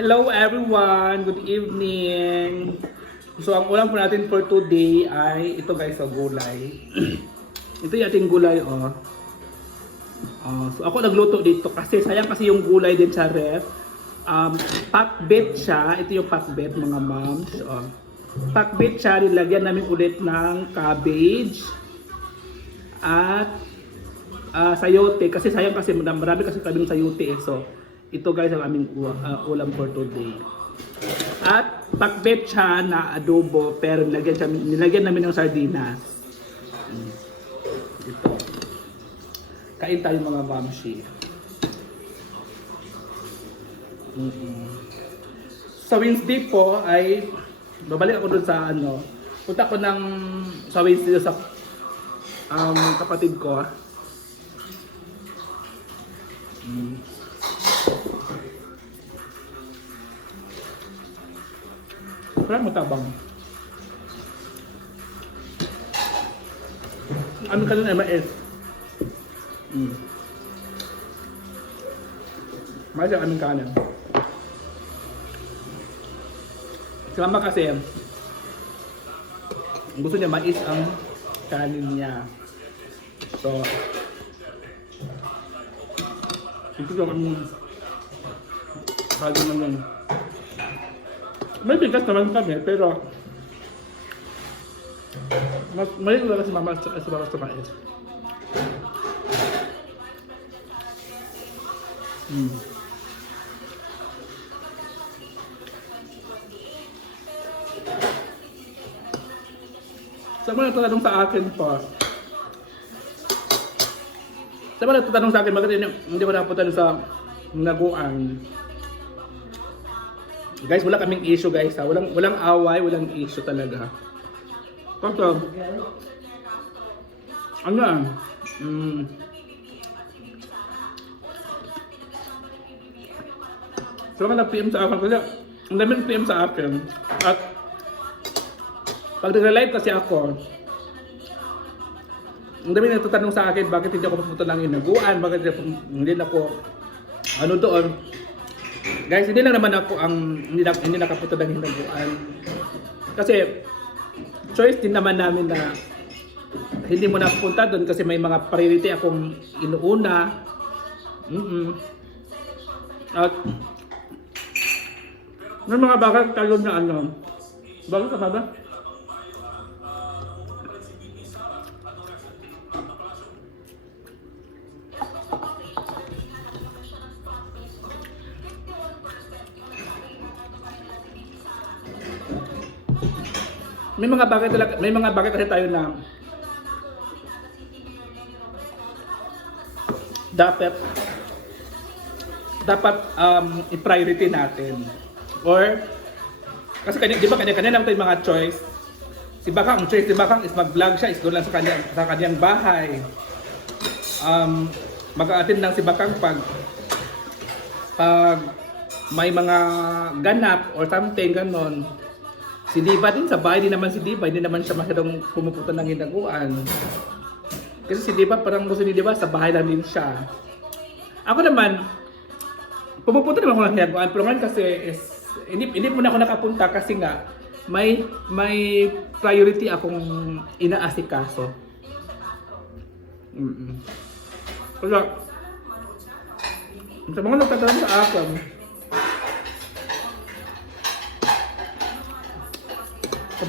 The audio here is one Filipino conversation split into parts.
Hello everyone! Good evening! So ang ulam po natin for today ay ito guys, gulay. Ito yung ating gulay so ako nagluto dito kasi sayang kasi yung gulay din sa ref. Pakbet siya. Ito yung pakbet mga moms. Pakbet siya, nilagyan namin ulit ng cabbage at sayote kasi sayang kasi marami kasi kaming sayote So ito guys ang aming ulam for today. At pakbet siya na adobo pero nilagyan namin ng sardinas. Ito. Kain tayo mga mamshi. Sa Wednesday po ay babalik ako dun sa punta ko sa Wednesday sa kapatid ko. Parang matabang. Ano ka nun, MIS? Mas yung aming kanan. Si mama kasi, gusto niya mais ang kanin niya. So, ito yung aming kanin naman. May bigas naman kami, pero mali ko lang si mama sa mais. Saan mo nagtatanong sa akin po? Saan mo nagtatanong sa akin bakit hindi mo napunta sa Naguan? Guys, wala kaming issue guys ha. Walang away, walang issue talaga. Kasi so nag-PM sa akin kasi ang daming PM sa akin at pag nag-live kasi ako ang daming nagtatanong sa akin bakit hindi ako pupunta ng Hinaguan, bakit hindi ako doon. Guys, hindi lang naman ako hindi nakapunta ng Hinaguan kasi choice din naman namin na hindi mo napunta doon kasi may mga priority akong inuuna. At may mga bagay tayo na bagay ka ba? May mga bagay kasi tayo na dapat i-priority natin. Or kasi di ba kanya lang tayong mga choice. Si Bakang is mag-vlog siya, is doon lang sa kanyang bahay. Mag-a-attend lang si Bakang pag may mga ganap or something ganon. Si Diva din sa bahay, hindi naman siya masyadong pumupunta ng Hinaguan. Kasi si Diva parang gusto ni Diva sa bahay lang din siya. Ako naman, pumupunta naman ako ng Hinaguan, pero ngayon kasi hindi muna ako nakapunta kasi nga may priority akong inaasikaso. Kaya, sa mga nagtatanong sa akin,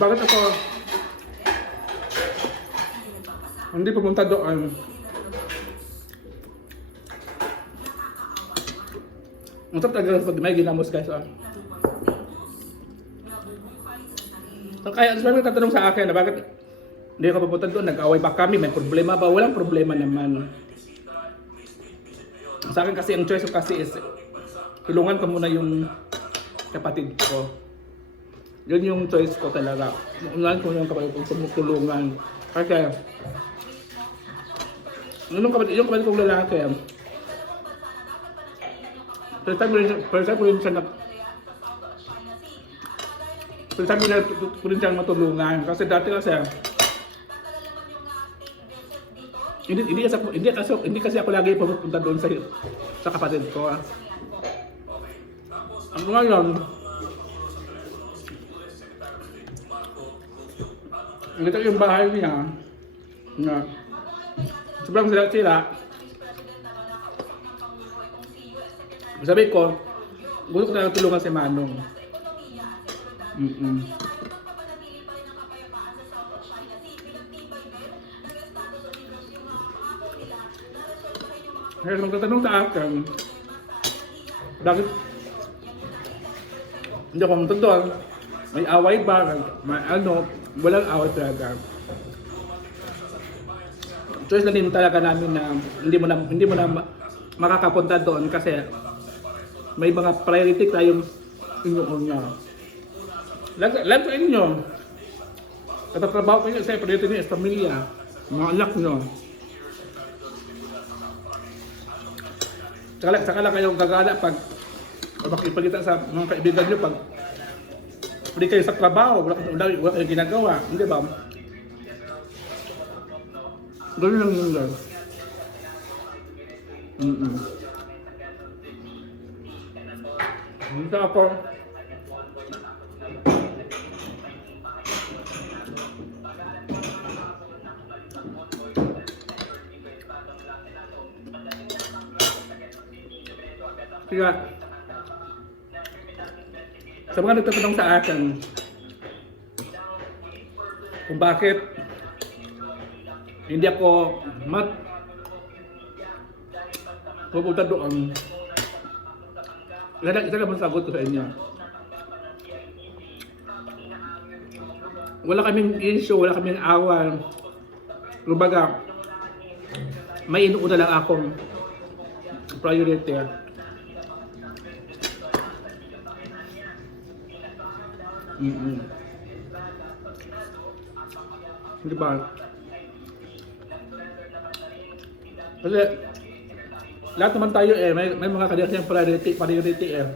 bakit ako hindi pumunta doon? Ang sarap talaga pag may ginamos guys. So, kaya sabi nagtatanong sa akin na bakit hindi ako pupunta doon, nag-away ba kami, may problema ba? Walang problema naman. Sa akin kasi ang choice ko kasi is tulungan ko muna yung kapatid ko. Yun yung choice ko talaga. Unahan ko yung kapatid ko tulungan. Kasi yung kapatid kong lalaki, first time ko rin siyang matulungan. Kasi dati kasi hindi kasi ako lagi pupunta doon sa kapatid ko. Ang ngayon, ito yung bahay niya na sobrang sira-sira. Sabi ko, gusto ko na tulungan si Manong. Kaya magtatanong sa akin, bakit hindi ako pumunta doon? May away ba? May ano? Walang away talaga. Choice na din talaga namin na hindi mo na makakapunta doon kasi may mga priority tayong inuuna. Lang sa inyo. Katatrabaho kayo sa priority niyo sa pamilya, mga anak nyo. Saka lang kayong gagala pag makipagkita sa mga kaibigan nyo pag hindi kayo sa trabaho, wala kayong ginagawa, hindi ba? Ganun lang yun guys. Dito ako. Kaya, sa mga nagtatanong sa akin kung bakit hindi ako pupunta doon, isa lang sagot ko sa inyo. Wala kaming issue, wala kaming awan. Kumbaga, may inuuna lang akong priority. Di ba? Kasi lahat naman tayo may mga kanya-kanyang priority eh.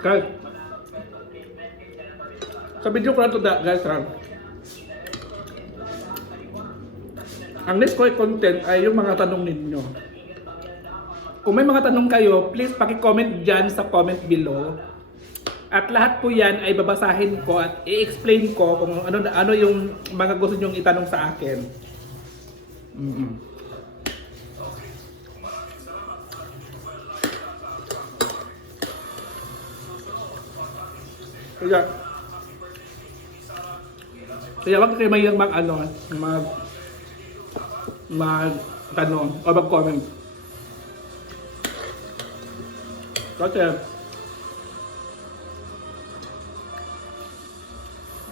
Kahit sa video ko na ito guys ha, ang next ko content ay yung mga tanong ninyo. Kung may mga tanong kayo, please paki-comment dyan sa comment below. At lahat po yan ay babasahin ko at i-explain ko kung ano yung mga gusto nyong itanong sa akin. Kaya wag kayo mayang tanong o mag-comment. Kasi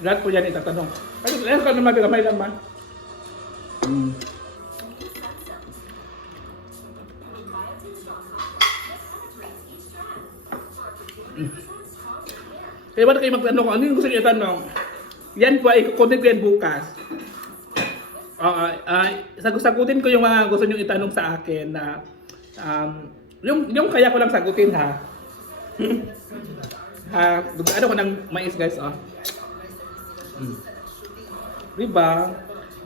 lahat po yan itatanong. Kasi ka naman kamay naman. Kaya wala kayo magtanong ano yung gusto niyo itanong. Yan po ay content ko yan bukas. Sagutin ko yung mga gusto niyo itanong sa akin na yung kaya ko lang sagutin ha. Ano ko ng mais guys Diba?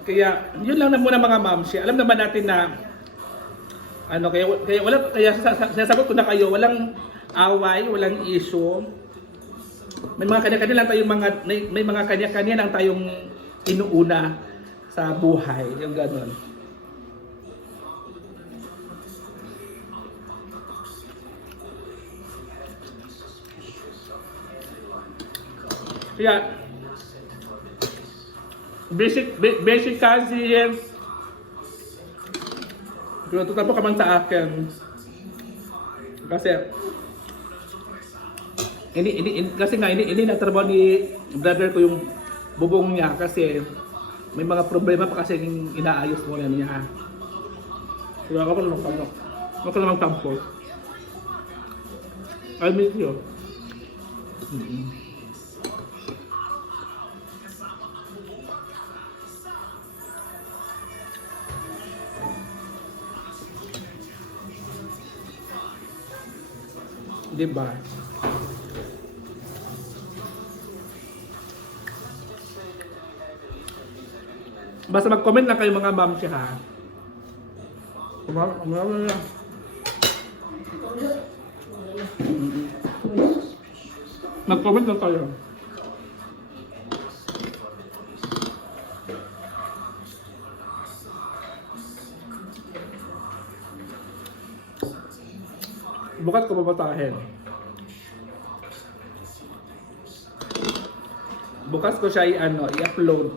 Kaya yun lang na muna mga mamsi. Alam naman natin na kaya sasagot ko na kayo, walang away, walang issue. May mga kanya-kanya lang tayong may mga kanya-kanya lang tayong inuuna sa buhay, yung gano'n. Kaya basic kasi tututan po ka man sa akin kasi hindi natrabaho ni brother ko yung bubong niya kasi may mga problema pa kasi inaayos mo na niya. Kaya ako naman tampo. I miss you. Diba? Basta mag-comment lang kayo mga ma'am siya ha. Mag-comment lang kayo. Bukas ko babatahin. Bukas ko siya i-upload.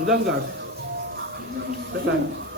Mudah enggak? Pesan.